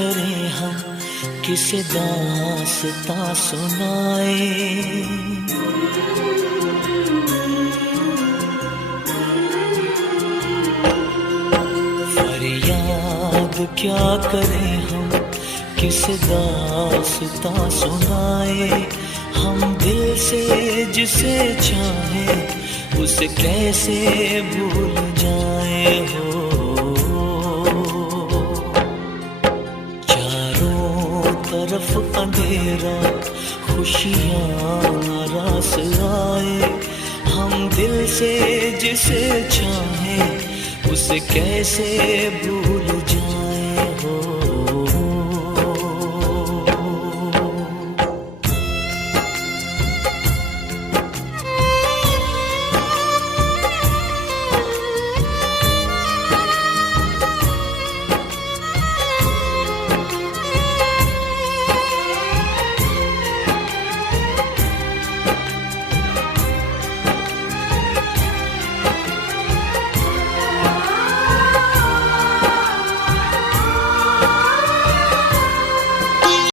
करें हम, किसे दास्तां सुनाए। फरियाद क्या करें हम, किसे दास्तां सुनाए। हम दिल से जिसे चाहें उसे कैसे भूल जाए हो। चारों तरफ अंधेरा, खुशियाँ नाराज आए। हम दिल से जिसे चाहें उसे कैसे भूल